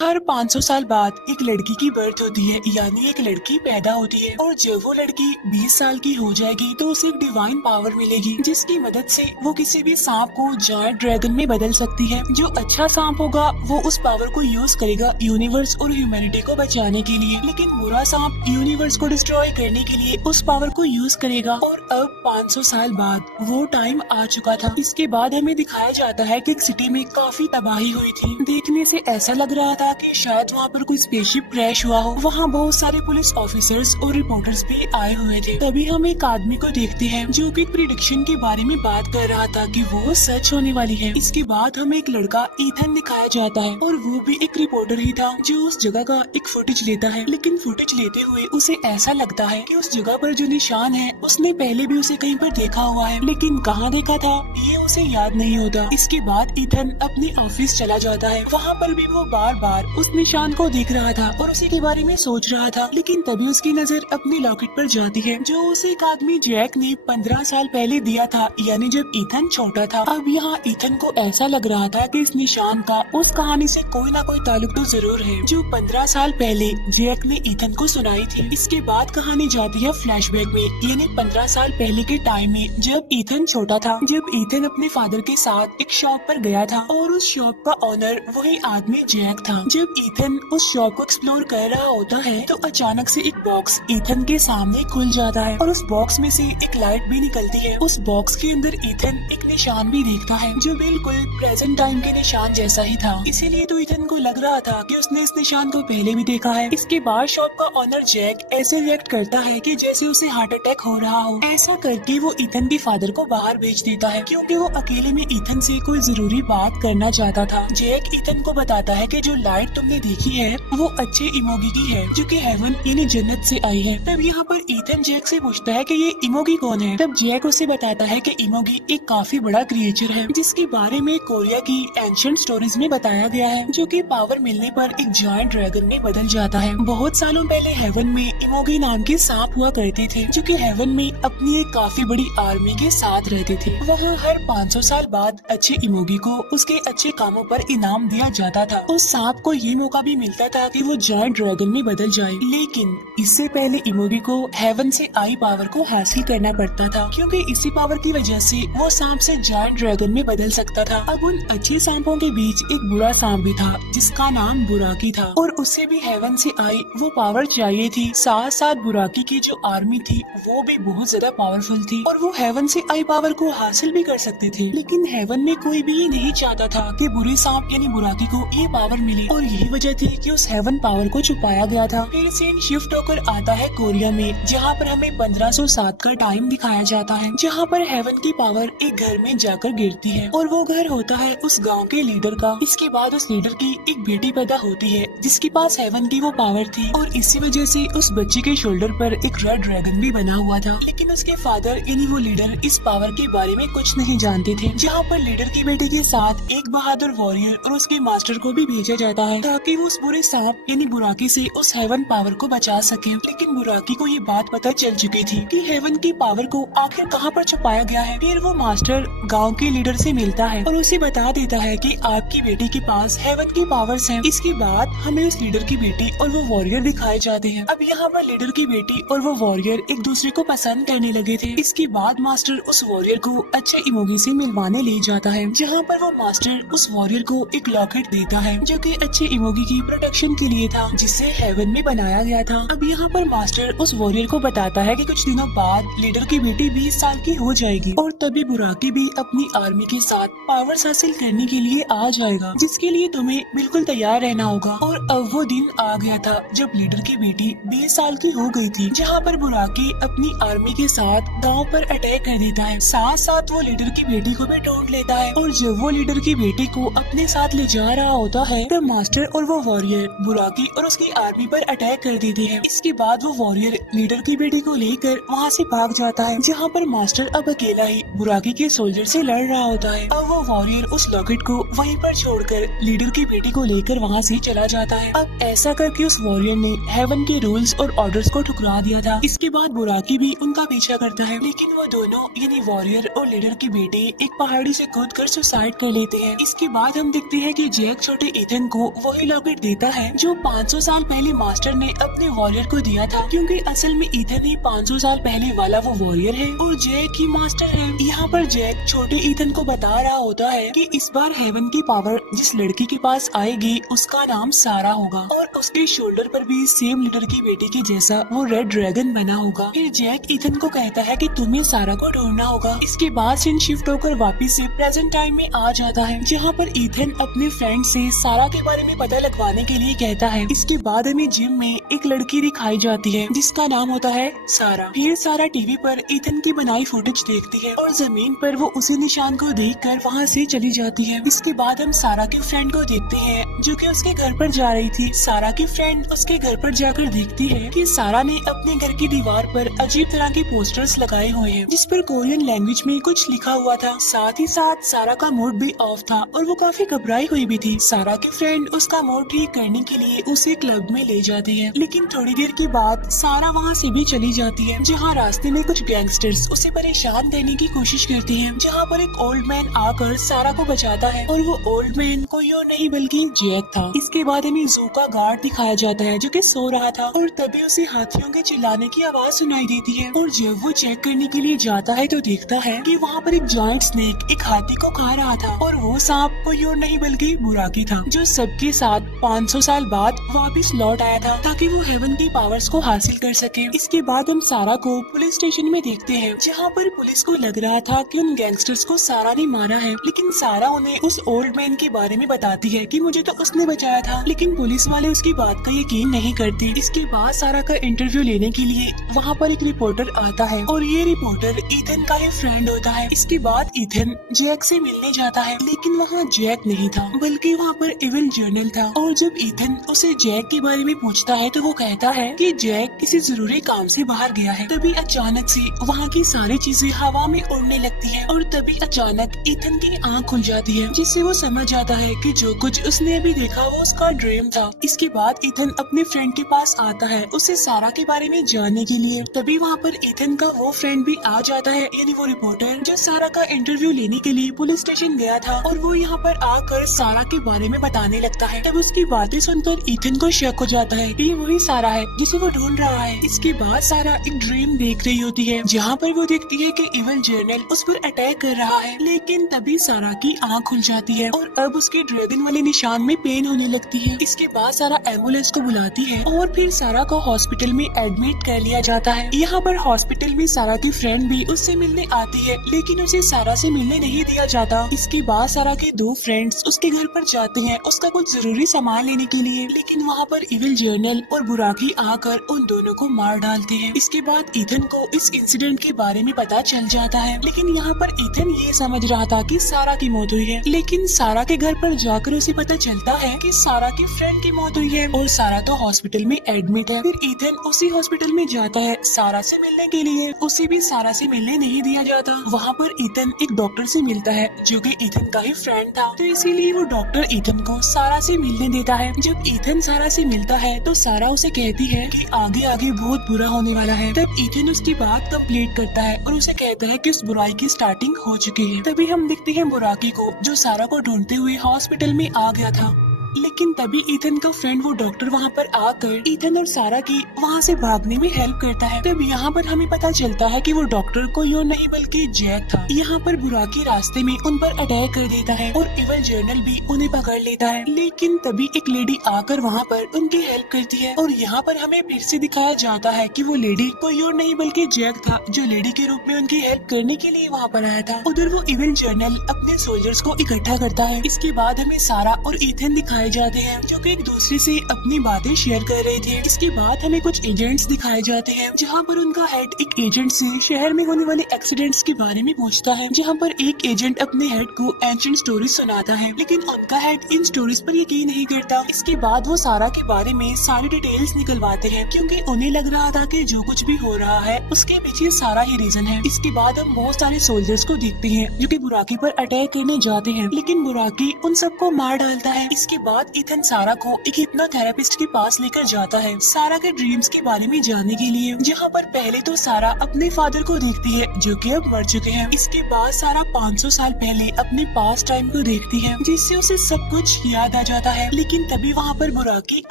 हर 500 साल बाद एक लड़की की बर्थ होती है, यानी एक लड़की पैदा होती है। और जब वो लड़की 20 साल की हो जाएगी तो उसे एक डिवाइन पावर मिलेगी, जिसकी मदद से वो किसी भी सांप को जायंट ड्रैगन में बदल सकती है। जो अच्छा सांप होगा वो उस पावर को यूज करेगा यूनिवर्स और ह्यूमैनिटी को बचाने के लिए, लेकिन बुरा सांप यूनिवर्स को डिस्ट्रॉय करने के लिए उस पावर को यूज करेगा। और अब 500 साल बाद वो टाइम आ चुका था। इसके बाद हमें दिखाया जाता है कि एक सिटी में काफी तबाही हुई थी। देखने से ऐसा लग रहा था कि शायद वहाँ पर कोई स्पेसशिप क्रैश हुआ हो। वहाँ बहुत सारे पुलिस ऑफिसर्स और रिपोर्टर्स भी आए हुए थे। तभी हम एक आदमी को देखते हैं जो कि प्रिडिक्शन के बारे में बात कर रहा था कि वो सच होने वाली है। इसके बाद हमें एक लड़का ईथन दिखाया जाता है और वो भी एक रिपोर्टर ही था जो उस जगह का एक फुटेज लेता है। लेकिन फुटेज लेते हुए उसे ऐसा लगता है कि उस जगह पर जो निशान है उसने पहले भी उसे कहीं पर देखा हुआ है, लेकिन कहाँ देखा था ये उसे याद नहीं होता। इसके बाद ईथन अपने ऑफिस चला जाता है। वहाँ पर भी वो बार बार उस निशान को देख रहा था और उसी के बारे में सोच रहा था, लेकिन तभी उसकी नजर अपनी लॉकेट पर जाती है जो उसे एक आदमी जैक ने 15 साल पहले दिया था, यानी जब ईथन छोटा था। अब यहाँ ईथन को ऐसा लग रहा था कि इस निशान का उस कहानी से कोई ना कोई ताल्लुक तो जरूर है जो 15 साल पहले जैक ने ईथन को सुनाई थी। इसके बाद कहानी जाती है फ्लैशबैक में, यानी 15 साल पहले के टाइम में जब ईथन छोटा था, जब ईथन अपने फादर के साथ एक शॉप पर गया था और उस शॉप का ऑनर वही आदमी जैक था। जब ईथन उस शॉप को एक्सप्लोर कर रहा होता है तो अचानक से एक बॉक्स ईथन के सामने खुल जाता है और उस बॉक्स में से एक लाइट भी निकलती है। उस बॉक्स के अंदर ईथन एक निशान भी देखता है जो बिल्कुल प्रेजेंट टाइम के निशान जैसा ही था। इसीलिए तो ईथन को लग रहा था कि उसने इस निशान को पहले भी देखा है। इसके बाद शॉप का ऑनर जैक ऐसे रिएक्ट करता है कि जैसे उसे हार्ट अटैक हो रहा हो। ऐसा करके वो ईथन के फादर को बाहर भेज देता है क्योंकि वो अकेले में ईथन से कोई जरूरी बात करना चाहता था। जैक ईथन को बताता है कि जो लाइट तुमने देखी है वो अच्छे इमोगी की है जो कि हेवन यानी जन्नत से आई है। तब यहाँ पर ईथन जैक से पूछता है कि ये इमोगी कौन है। तब जैक उसे बताता है कि इमोगी एक काफी बड़ा क्रिएचर है जिसके बारे में कोरिया की एंशिएंट स्टोरीज में बताया गया है, जो कि पावर मिलने पर एक जायंट ड्रैगन में बदल जाता है। बहुत सालों पहले हेवन में इमोगी नाम के सांप हुआ करते थे जो कि हेवन में अपनी एक काफी बड़ी आर्मी के साथ रहते थे। वहाँ हर 500 साल बाद अच्छे इमोगी को उसके अच्छे कामों पर इनाम दिया जाता था। उस सांप को ये मौका भी मिलता था कि वो जायंट ड्रैगन में बदल जाए, लेकिन इससे पहले इमोगी को हेवन से आई पावर को हासिल करना पड़ता था क्योंकि इसी पावर की वजह से वो सांप से जायंट ड्रैगन में बदल सकता था। अब उन अच्छे सांपों के बीच एक बुरा सांप भी था जिसका नाम बुराकी था और उसे भी हेवन से आई वो पावर चाहिए थी। साथ साथ बुराकी की जो आर्मी थी वो भी बहुत ज्यादा पावरफुल थी और वो हेवन से आई पावर को हासिल भी कर सकते थे, लेकिन हेवन में कोई भी ये नहीं चाहता था कि बुरे सांप यानी बुराकी को ये पावर मिले और यही वजह थी कि उस हेवन पावर को छुपाया गया था। फिर सीन शिफ्ट होकर आता है कोरिया में, जहाँ पर हमें 1507 का टाइम दिखाया जाता है, जहाँ पर हेवन की पावर एक घर में जाकर गिरती है और वो घर होता है उस गांव के लीडर का। इसके बाद उस लीडर की एक बेटी पैदा होती है जिसके पास हेवन की वो पावर थी और इसी वजह से उस बच्चे के शोल्डर पर एक रेड ड्रैगन भी बना हुआ था। लेकिन उसके फादर यानी वो लीडर इस पावर के बारे में कुछ नहीं जानते थे। जहाँ पर लीडर की बेटी के साथ एक बहादुर वॉरियर और उसके मास्टर को भी भेजा जाता है ताकि वो उस बुरे सांप यानी बुराकी से उस हेवन पावर को बचा सके। लेकिन बुराकी को ये बात पता चल चुकी थी कि हेवन की पावर को आखिर कहाँ पर छुपाया गया है। फिर वो मास्टर गांव के लीडर से मिलता है और उसे बता देता है कि आपकी बेटी के पास हेवन की पावर्स हैं। इसके बाद हमें उस लीडर की बेटी और वो वॉरियर दिखाए जाते हैं। अब यहाँ पर लीडर की बेटी और वो वॉरियर एक दूसरे को पसंद करने लगे थे। इसके बाद मास्टर उस वॉरियर को अच्छे इमोगी से मिलवाने ले जाता है, जहाँ पर वो मास्टर उस वॉरियर को एक लॉकेट देता है जो कि अच्छे इमोगी की प्रोटेक्शन के लिए था, जिसे हेवन में बनाया गया था। अब यहाँ पर मास्टर उस वॉरियर को बताता है कि कुछ दिनों बाद लीडर की बेटी 20 साल की हो जाएगी और तभी बुराकी भी अपनी आर्मी के साथ पावर्स हासिल करने के लिए आ जाएगा, जिसके लिए तुम्हें बिल्कुल तैयार रहना होगा। और अब वो दिन आ गया था जब लीडर की बेटी 20 साल की हो गई थी, जहाँ पर बुराकी अपनी आर्मी के साथ गाँव पर अटैक कर देता है। साथ साथ वो लीडर की बेटी को भी ढूंढ लेता है और जब वो लीडर की बेटी को अपने साथ ले जा रहा होता है तब मास्टर और वो वॉरियर बुराकी और उसकी आर्मी पर अटैक कर देते हैं। इसके बाद वो वॉरियर लीडर की बेटी को लेकर वहाँ से भाग जाता है, जहाँ पर मास्टर अब अकेला ही बुराकी के सोल्जर से लड़ रहा होता है। अब वो वॉरियर उस लॉकेट को वहीं पर छोड़कर लीडर की बेटी को लेकर वहाँ से चला जाता है। अब ऐसा करके उस वॉरियर ने हेवन के रूल्स और ऑर्डर्स को ठुकरा दिया था। इसके बाद बुराकी भी उनका पीछा करता है, लेकिन वो दोनों यानी वॉरियर और लीडर की बेटी एक पहाड़ी से कूदकर सुसाइड कर लेते हैं। इसके बाद हम देखते हैं कि जैक छोटे ईथन को वही लॉकेट देता है जो 500 साल पहले मास्टर ने अपने वॉरियर को दिया था, क्योंकि असल में ईथन ही 500 साल पहले वाला वो वॉरियर है और जैक ही मास्टर है। यहाँ पर जैक छोटे ईथन को बता रहा होता है कि इस बार हेवन की पावर जिस लड़की के पास आएगी उसका नाम सारा होगा और उसके शोल्डर पर भी सेम लीडर की बेटी के जैसा वो रेड ड्रैगन बना होगा। फिर जैक ईथन को कहता है कि तुम्हें सारा को ढूंढना होगा। इसके बाद सीन शिफ्ट होकर वापस से प्रेजेंट टाइम में आ जाता है, जहाँ पर ईथन अपने फ्रेंड से सारा के बारे में पता लगवाने के लिए कहता है। इसके बाद हमें जिम में एक लड़की दिखाई जाती है जिसका नाम होता है सारा। फिर सारा टीवी पर ईथन की बनाई फुटेज देखती है और जमीन पर वो उसी निशान को देखकर वहाँ से चली जाती है। इसके बाद हम सारा के फ्रेंड को देखते हैं जो कि उसके घर पर जा रही थी। सारा की फ्रेंड उसके घर पर जाकर देखती है कि सारा ने अपने घर की दीवार पर अजीब तरह के पोस्टर्स लगाए हुए हैं जिस पर कोरियन लैंग्वेज में कुछ लिखा हुआ था। साथ ही साथ सारा का मूड भी ऑफ था और वो काफी घबराई हुई भी थी। सारा की फ्रेंड उसका मूड ठीक करने के लिए उसे क्लब में ले जाती है, लेकिन थोड़ी देर के बाद सारा वहाँ से भी चली जाती है, जहाँ रास्ते में कुछ गैंगस्टर्स उसे परेशान करने की कोशिश करती हैं, जहाँ पर एक ओल्ड मैन आकर सारा को बचाता है और वो ओल्ड मैन कोई और नहीं बल्कि जैक था। इसके बाद हमें जू का गार्ड दिखाया जाता है जो कि सो रहा था और तभी उसे हाथियों के चिल्लाने की आवाज सुनाई देती है और जब वो चेक करने के लिए जाता है तो देखता है कि वहाँ पर एक जायंट स्नेक एक हाथी को खा रहा था और वो सांप कोई और नहीं बल्कि बुराकी था, जो सबके साथ 500 साल बाद वापस लौट आया था ताकि वो हेवन की पावर्स को हासिल कर सके। इसके बाद हम सारा को पुलिस स्टेशन में देखते हैं, जहाँ पर पुलिस को लग रहा था कि उन गैंगस्टर्स को सारा ने मारा है, लेकिन सारा उन्हें उस ओल्ड मैन के बारे में बताती है कि मुझे तो उसने बचाया था, लेकिन पुलिस वाले उसकी बात का यकीन नहीं करते। इसके बाद सारा का इंटरव्यू लेने के लिए वहाँ पर एक रिपोर्टर आता है और ये रिपोर्टर ईथन का ही फ्रेंड होता है। इसके बाद ईथन जैक से मिलने जाता है, लेकिन वहाँ जैक नहीं था बल्कि वहाँ पर इविल जर्नल था और जब ईथन उसे जैक के बारे में पूछता है तो वो कहता है कि जैक किसी जरूरी काम से बाहर गया है। तभी अचानक से वहाँ की सारी चीजें हवा में उड़ने लगती है और तभी अचानक ईथन की आँख खुल जाती है, जिससे वो समझ जाता है कि जो कुछ उसने अभी देखा वो उसका ड्रीम था। इसके बाद ईथन अपने फ्रेंड के पास आता है उसे सारा के बारे में जानने के लिए। तभी वहाँ पर ईथन का वो फ्रेंड भी आ जाता है, यानी वो रिपोर्टर जो सारा का इंटरव्यू लेने के लिए पुलिस स्टेशन गया था और वो यहाँ पर आकर सारा के बारे में बताने लगता है। तब उसकी बातें सुनकर ईथन को शक हो जाता है कि ये वही सारा है जिसे वो ढूंढ रहा है। इसके बाद सारा एक ड्रीम देख रही होती है जहाँ पर वो देखती है कि इविल जर्नल उस पर अटैक कर रहा है, लेकिन तभी सारा की आँख खुल जाती है और अब उसके ड्रैगन वाले निशान में पेन होने लगती है। इसके बाद सारा एम्बुलेंस को बुलाती है और फिर सारा को हॉस्पिटल में एडमिट कर लिया जाता है। यहाँ पर हॉस्पिटल में सारा की फ्रेंड भी उससे मिलने आती है, लेकिन उसे सारा से मिलने नहीं दिया जाता। इसके बाद सारा के दो फ्रेंड्स उसके घर पर जाते हैं उसका कुछ जरूरी सामान लेने के लिए, लेकिन वहाँ पर इविल जर्नल और बुराकी आकर उन दोनों को मार डालते हैं। इसके बाद ईथन को इस इंसिडेंट के बारे में पता चल जाता है, लेकिन यहाँ पर ईथन ये समझ रहा था कि सारा की मौत हुई है, लेकिन सारा के घर पर जाकर उसे पता चलता है कि सारा की फ्रेंड की मौत हुई है और सारा तो हॉस्पिटल में एडमिट है। फिर ईथन उसी हॉस्पिटल में जाता है सारा से मिलने के लिए, उसे भी सारा से मिलने नहीं दिया जाता। वहाँ पर ईथन एक डॉक्टर से मिलता है जो कि ईथन का ही फ्रेंड था, तो इसीलिए वो डॉक्टर ईथन को सारा से मिलने देता है। जब ईथन सारा से मिलता है तो सारा उसे कहती है कि आगे आगे बहुत बुरा होने वाला है। तब ईथन उसकी बात कंप्लीट करता है और उसे कहता है कि उस बुराई की स्टार्टिंग हो चुकी है। तभी हम देखते हैं बुराकी को जो सारा को ढूंढते हुए हॉस्पिटल में आ गया था, लेकिन तभी ईथन का फ्रेंड वो डॉक्टर वहाँ पर आकर ईथन और सारा की वहाँ से भागने में हेल्प करता है। तब यहाँ पर हमें पता चलता है कि वो डॉक्टर कोई और नहीं बल्कि जैक था। यहाँ पर बुराकी रास्ते में उन पर अटैक कर देता है और इविल जर्नल भी उन्हें पकड़ लेता है, लेकिन तभी एक लेडी आकर वहाँ पर उनकी हेल्प करती है और यहाँ पर हमें फिर से दिखाया जाता है कि वो लेडी कोई और नहीं बल्कि जैक था जो लेडी के रूप में उनकी हेल्प करने के लिए वहाँ पर आया था। उधर वो इविल जर्नल अपने सोल्जर्स को इकट्ठा करता है। इसके बाद हमें सारा और ईथन दिखाए जाते हैं जो कि एक दूसरे से अपनी बातें शेयर कर रहे थे। इसके बाद हमें कुछ एजेंट्स दिखाए जाते हैं जहां पर उनका हेड एक एजेंट से शहर में होने वाले एक्सीडेंट्स के बारे में पूछता है, जहां पर एक एजेंट अपने हेड को एंशिएंट स्टोरीज सुनाता है, लेकिन उनका हेड इन स्टोरीज पर यकीन नहीं करता। इसके बाद वो सारा के बारे में सारी डिटेल्स निकलवाते हैं क्योंकि उन्हें लग रहा था कि जो कुछ भी हो रहा है उसके पीछे सारा ही रीजन है। इसके बाद हम बहुत सारे सोल्जर्स को देखते हैं जो कि बुराकी पर अटैक करने जाते हैं, लेकिन बुराकी उन सबको मार डालता है। इसके बाद बाद इथन सारा को एक हिप्नोथेरेपिस्ट के पास लेकर जाता है सारा के ड्रीम्स के बारे में जानने के लिए, जहाँ पर पहले तो सारा अपने फादर को देखती है जो कि अब मर चुके हैं। इसके बाद सारा 500 साल पहले अपने पास टाइम को देखती है जिससे उसे सब कुछ याद आ जाता है। लेकिन तभी वहाँ पर बुराकी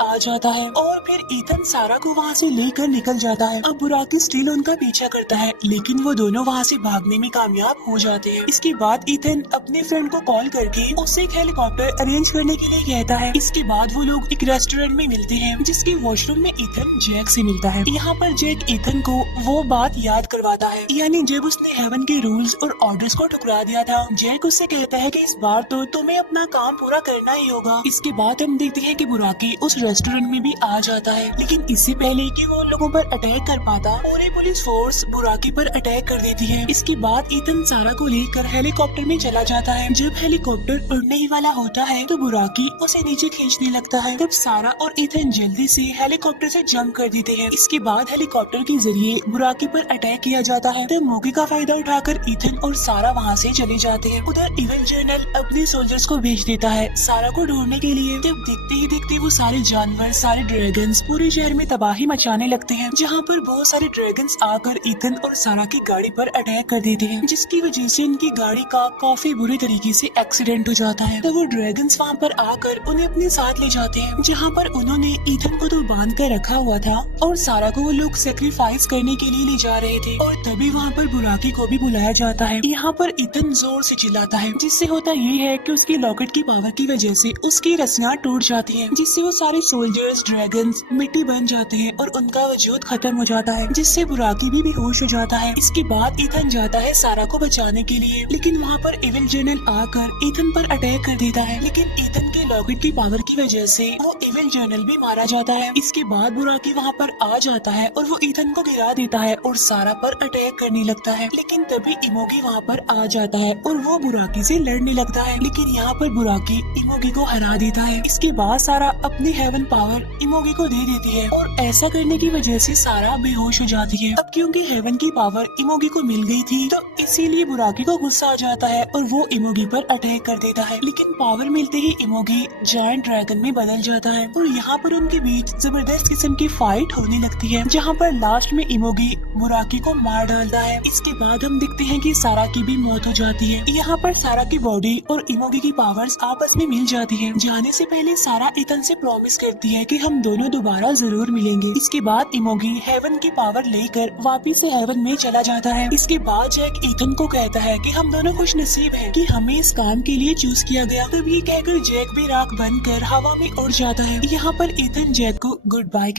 आ जाता है और फिर इथन सारा को वहाँ से लेकर निकल जाता है। अब बुराकी स्टिल उनका पीछा करता है लेकिन वो दोनों वहाँ से भागने में कामयाब हो जाते हैं। इसके बाद इथन अपने फ्रेंड को कॉल करके उससे एक हेलीकॉप्टर अरेंज करने के लिए कहता है। इसके बाद वो लोग एक रेस्टोरेंट में मिलते हैं जिसके वॉशरूम में इथन जैक से मिलता है। यहाँ पर जैक इथन को वो बात याद करवाता है, यानी जब उसने हेवन के रूल्स और ऑर्डर्स को ठुकरा दिया था। जैक उससे कहता है कि इस बार तो तुम्हें अपना काम पूरा करना ही होगा। इसके बाद हम देखते हैं कि बुराकी उस रेस्टोरेंट में भी आ जाता है, लेकिन इससे पहले कि वो लोगों पर अटैक कर पाता पूरी पुलिस फोर्स बुराकी पर अटैक कर देती है। इसके बाद इथन सारा को लेकर हेलीकॉप्टर में चला जाता है। जब हेलीकॉप्टर उड़ने ही वाला होता है तो बुराकी उसे नीचे खींचने लगता है। तब सारा और इथन जल्दी से हेलीकॉप्टर से जंप कर देते हैं। इसके बाद हेलीकॉप्टर के जरिए बुराकी पर अटैक किया जाता है। तब मौके का फायदा उठाकर इथन और सारा वहाँ से चले जाते हैं। उधर इविल जर्नल अपने सोल्जर्स को भेज देता है सारा को ढूंढने के लिए। तब देखते ही देखते वो सारे जानवर, सारे ड्रैगन्स पूरे शहर में तबाही मचाने लगते हैं, जहाँ पर बहुत सारे ड्रैगन्स आकर इथन और सारा की गाड़ी पर अटैक कर देते हैं, जिसकी वजह से उनकी गाड़ी का काफी बुरी तरीके से एक्सीडेंट हो जाता है। तो वो ड्रैगन्स वहाँ पर आकर उन्हें अपने साथ ले जाते हैं, जहाँ पर उन्होंने इथन को तो बांध कर रखा हुआ था और सारा को वो लोग सेक्रीफाइस करने के लिए ले जा रहे थे। और तभी वहाँ पर बुराकी को भी बुलाया जाता है। यहाँ पर इथन जोर से चिल्लाता है, जिससे होता ये है कि उसकी लॉकेट की पावर की वजह से उसकी रस्सियाँ टूट जाती हैं, जिससे वो सारे सोल्जर्स, ड्रैगन्स मिट्टी बन जाते हैं और उनका वजूद खत्म हो जाता है, जिससे बुराकी भी बेहोश हो जाता है। इसके बाद इथन जाता है सारा को बचाने के लिए, लेकिन वहाँ पर इविल जर्नल आकर इथन पर अटैक कर देता है। लेकिन इथन के लॉकेट की पावर की वजह से वो इविल जर्नल भी मारा जाता है। इसके बाद बुराकी वहाँ पर आ जाता है और वो इथन को गिरा देता है और सारा पर अटैक करने लगता है। लेकिन तभी इमोगी वहाँ पर आ जाता है और वो बुराकी से लड़ने लगता है, लेकिन यहाँ पर बुराकी इमोगी को हरा देता है। इसके बाद सारा अपनी हेवन पावर इमोगी को दे देती है और ऐसा करने की वजह से सारा बेहोश हो जाती है। अब क्योंकि हेवन की पावर इमोगी को मिल गई थी तो इसीलिए बुराकी को गुस्सा आ जाता है और वो इमोगी पर अटैक कर देता है। लेकिन पावर मिलते ही इमोगी जायंट ड्रैगन में बदल जाता है और यहाँ पर उनके बीच जबरदस्त किस्म की फाइट होने लगती है, जहाँ पर लास्ट में इमोगी बुराकी को मार डालता है। इसके बाद हम देखते हैं कि सारा की भी मौत हो जाती है। यहाँ पर सारा की बॉडी और इमोगी की पावर्स आपस में मिल जाती है। जाने से पहले सारा इथन से प्रॉमिस करती है कि हम दोनों दोबारा जरूर मिलेंगे। इसके बाद इमोगी हेवन की पावर लेकर वापिस से हेवन में चला जाता है। इसके बाद जैक इथन को कहता है कि हम दोनों खुश नसीब हैं कि हमें इस काम के लिए चूज किया गया। तब ये कहकर जैक भी राख बनकर हवा में उड़ जाता है। यहाँ पर इथन जैक को गुड बाय